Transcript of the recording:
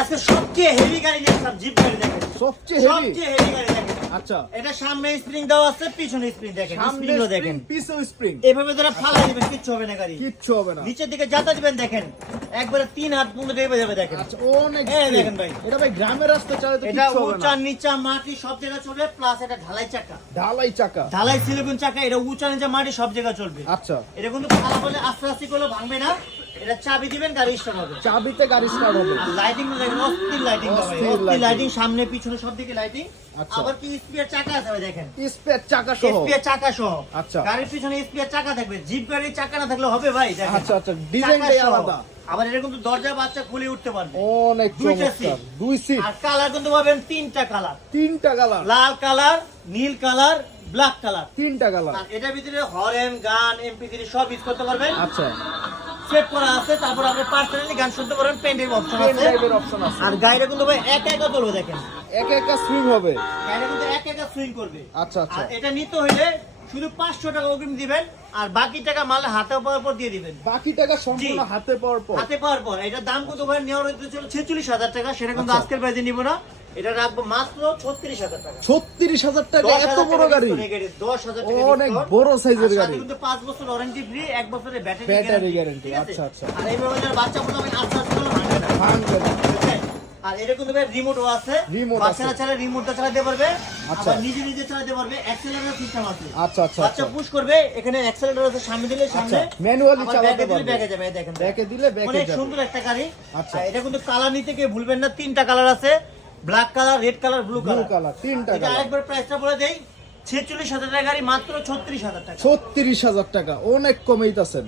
আজকে সবচেয়ে হেভি গাড়ি দেখলাম, জিপ গাড়ি দেখেন, সবচেয়ে হেভি গাড়ি দেখেন। আচ্ছা, এটা সামনে স্প্রিং দেওয়া আছে, পিছনে স্প্রিং দেখেন, স্প্রিংও দেখেন, পিছু স্প্রিং। এভাবে ধরে ফালাই দিবেন, কিচ্ছু হবে না গাড়ি, কিচ্ছু হবে না। নিচের দিকে যাতা দিবেন দেখেন, একবারে 3 হাত পর্যন্ত ডেবে যাবে দেখেন। আচ্ছা, অনেক এই দেখেন ভাই, এটা ভাই গ্রামের রাস্তা চালাতে তো এটা কিচ্ছু হবে উঁচা না। নিচা মাটি সব জায়গায় চলবে, প্লাস এটা ঢালাই চাকা, ঢালাই চাকা, ঢালাই সিলিকন চাকা, এটা উঁচা নিচা মাটি সব জায়গায় চলবে। আচ্ছা, এটা কিন্তু খারাপ হলে আস্তে আস্তে করলে ভাঙবে না, এটা চাবি দিবেন গাড়ি স্টার্ট হবে। চাবিতে গাড়ি স্টার্ট হবে। লাইটিং দেখেন, অস্থির লাইটিং ভাই, অস্থির অস্থির lighting। লাইটিং, সামনে পিছনে সব দিকে লাইটিং। আচ্ছা। আবার কি স্পিয়ার চাকা আছে ভাই দেখেন, স্পেয়ার চাকা সহ। স্পিয়ার চাকা সহ। আচ্ছা। গাড়ির পিছনে স্পিয়ার চাকা থাকবে, জিপ গাড়ির চাকা না থাকলে হবে ভাই দেখেন। আচ্ছা আচ্ছা, ডিজাইনটাই চাকা সহ। আলাদা। আবার এটা কিন্তু দরজা বাচ্চা খুলে উঠতে পারবে। অনেক দুইটা চমৎকার। seat। দুই সিট, আর কালার কিন্তু পাবেন 3টা কালার, 3টা কালার, লাল কালার, নীল কালার, ব্ল্যাক কালার। 3টা কালার। আর এটার ভিতরে হরেন, গান, এমপি3 সব ইউজ করতে পারবেন। আচ্ছা, সেট করা আছে, তারপর আপনি পার্সোনালি গান শুনতে পারবেন, পেন্ডের অপশন পেন আছে। ড্রাইভের অপশন আছে। আর গাড়িটা কিন্তু ভাই একা একা চলবে দেখেন, একা একা সুইং হবে। গাড়িটা কিন্তু একা একা সুইং করবে। আচ্ছা আচ্ছা, আর এটা নিতে হইলে শুধু 500 টাকা অগ্রিম দিবেন, আর বাকি টাকা মাল হাতে পাওয়ার পর দিয়ে দিবেন। বাকি টাকা সম্পূর্ণ জি। হাতে পাওয়ার পর। হাতে পাওয়ার পর এটার দাম কত ভাই, নেওয়ার হচ্ছে 46,000 টাকা, সেটা কিন্তু আচ্ছা। আজকের প্রাইসে নিব না, এটা রাখবো মাত্র 36,000 টাকা। 36,000 টাকা, এত বড় গাড়ি, 10,000 টাকা অনেক বড় সাইজের গাড়ি। কিন্তু 5 বছর ওয়ারেন্টি ফ্রি, 1 বছরের ব্যাটারি ব্যাটারি গ্যারান্টি। গ্যারান্টি। আচ্ছা আচ্ছা, আর এইভাবে যারা বাচ্চা পোলা আমি আস্তে আস্তে করে ভাঙবে না। ভাঙবে না। বুঝছেন? আর এটা কিন্তু ভাই রিমোটও আছে, Remote বাচ্চারা আছে। চাইলে রিমোটটা চালাতে পারবে, আচ্ছা। আবার নিজে নিজে চালাতে পারবে, অ্যাক্সেলারেটর সিস্টেম আছে। আচ্ছা আচ্ছা বাচ্চা আচ্ছা, পুশ করবে, এখানে অ্যাক্সেলারেটর আছে, সামনে দিলে সামনে, আচ্ছা, ম্যানুয়ালি আবার চালাতে ব্যাকে দিলে পারবে। ব্যাকে যাবে, এই দেখেন। ব্যাকে দিলে ব্যাকে অনেক যাবে। সুন্দর একটা গাড়ি। আচ্ছা। আর এটা কিন্তু কালার নিতে কেউ ভুলবেন না, 3টা কালার আছে, black colour, red colour, blue blue colour. Colour, 3টা এটা কালার। আরেকবার প্রাইসটা বলে দেই, 46,000 টাকা গাড়ি মাত্র 36,000 টাকা। 36,000 টাকা, অনেক কমেইতাছেন।